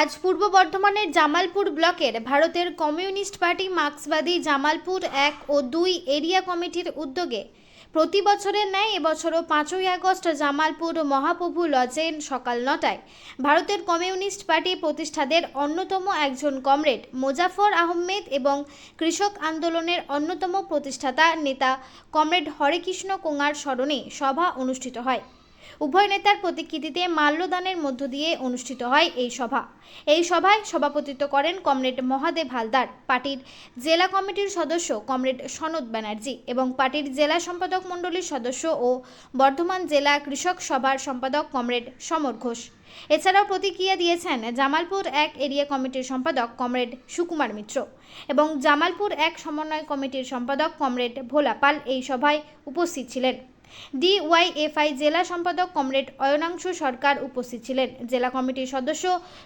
আজ পূর্ব বর্ধমানের জামালপুর ব্লকের ভারতের কমিউনিস্ট পার্টি মার্ক্সবাদী জামালপুর এক ও দুই এরিয়া কমিটির উদ্যোগে প্রতি বছরের ন্যায় এবছরও পাঁচই আগস্ট জামালপুর মহাপ্রভু লজেন সকাল নটায় ভারতের কমিউনিস্ট পার্টি প্রতিষ্ঠাদের অন্যতম একজন কমরেড মোজাফর আহমেদ এবং কৃষক আন্দোলনের অন্যতম প্রতিষ্ঠাতা নেতা কমরেড হরেকৃষ্ণ কোঙার স্মরণে সভা অনুষ্ঠিত হয়। উভয় নেতার প্রতিকৃতিতে মাল্যদানের মধ্য দিয়ে অনুষ্ঠিত হয় এই সভা। এই সভায় সভাপতিত্ব করেন কমরেড মহাদেব হালদার, পার্টির জেলা কমিটির সদস্য কমরেড সনদ ব্যানার্জি এবং পার্টির জেলা সম্পাদক মণ্ডলীর সদস্য ও বর্ধমান জেলা কৃষক সভার সম্পাদক কমরেড সমর ঘোষ। এছাড়াও প্রতিক্রিয়া দিয়েছেন জামালপুর এক এরিয়া কমিটির সম্পাদক কমরেড সুকুমার মিত্র এবং জামালপুর এক সমন্বয় কমিটির সম্পাদক কমরেড ভোলা পাল এই সভায় উপস্থিত ছিলেন। ডিওয়াইএফআই জেলা সম্পাদক কমরেড অয়নাংশু সরকার উপস্থিত ছিলেন। জেলা কমিটির সদস্য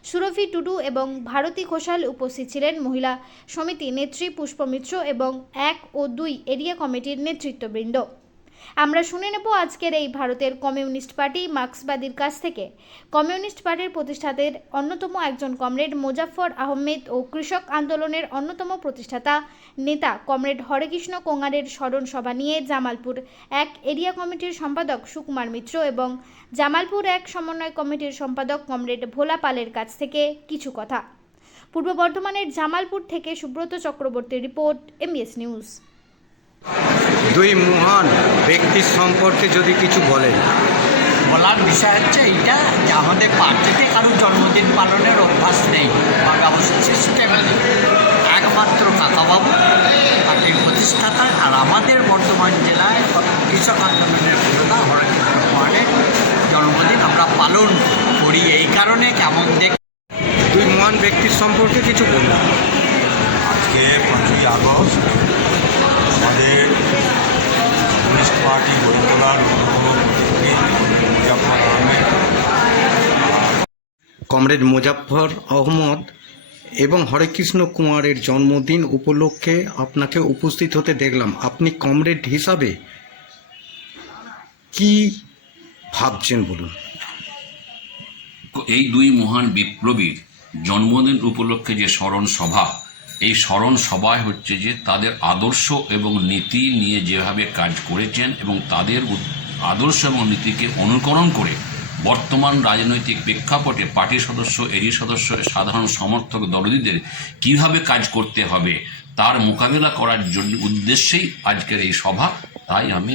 সুরভি টুডু এবং ভারতী ঘোষাল উপস্থিত ছিলেন। মহিলা সমিতি নেত্রী পুষ্প মিত্র এবং এক ও দুই এরিয়া কমিটির নেতৃত্ববৃন্দ। আমরা শুনে নেব আজকের এই ভারতের কমিউনিস্ট পার্টি মার্ক্সবাদীর কাছ থেকে। কমিউনিস্ট পার্টির প্রতিষ্ঠাতাদের অন্যতম একজন কমরেড মোজাফফর আহমেদ ও কৃষক আন্দোলনের অন্যতম প্রতিষ্ঠাতা নেতা কমরেড হরেকৃষ্ণ কোঙারের স্মরণ সভা নিয়ে জামালপুর এক এরিয়া কমিটির সম্পাদক সুকুমার মিত্র এবং জামালপুর এক সমন্বয় কমিটির সম্পাদক কমরেড ভোলা পালের কাছ থেকে কিছু কথা। পূর্ব বর্ধমানের জামালপুর থেকে সুব্রত চক্রবর্তীর রিপোর্ট এমবিএস নিউজ। দুই মহান ব্যক্তির সম্পর্কে যদি কিছু বলেন বলার বিষয় হচ্ছে এইটা যে আমাদের পার্টিতে কারোর জন্মদিন পালনের অভ্যাস নেই বা ব্যবস্থা সিস্টেম নেই। একমাত্র কাকাবাবু পার্টির প্রতিষ্ঠাতা আর আমাদের বর্ধমান জেলায় কৃষক আন্দোলনের প্রধান কুমারের জন্মদিন আমরা পালন করি। এই কারণে কেমন দেখ দুই মহান ব্যক্তির সম্পর্কে কিছু বলুন। আজকে পাঁচই আগস্ট পার্টি বইতলার মুজাফর আহমেদ কমরেড মোজাফফর আহমদ এবং হরেকৃষ্ণ কুমারের জন্মদিন উপলক্ষে আপনাকে উপস্থিত হতে দেখলাম। আপনি কমরেড হিসাবে কি ভাবছেন বলুন? এই দুই মহান বিপ্লবীর জন্মদিন উপলক্ষে যে স্মরণ সভা এই স্মরণ সভায় হচ্ছে যে তাদের আদর্শ এবং নীতি নিয়ে যেভাবে কাজ করেছেন এবং তাদের আদর্শ এবং নীতিকে অনুকরণ করে বর্তমান রাজনৈতিক প্রেক্ষাপটে পার্টি সদস্য এরি সদস্য, সাধারণ সমর্থক দলদীদের কীভাবে কাজ করতে হবে, তার মোকাবিলা করার জন্য উদ্দেশ্যেই আজকের এই সভা। তাই আমি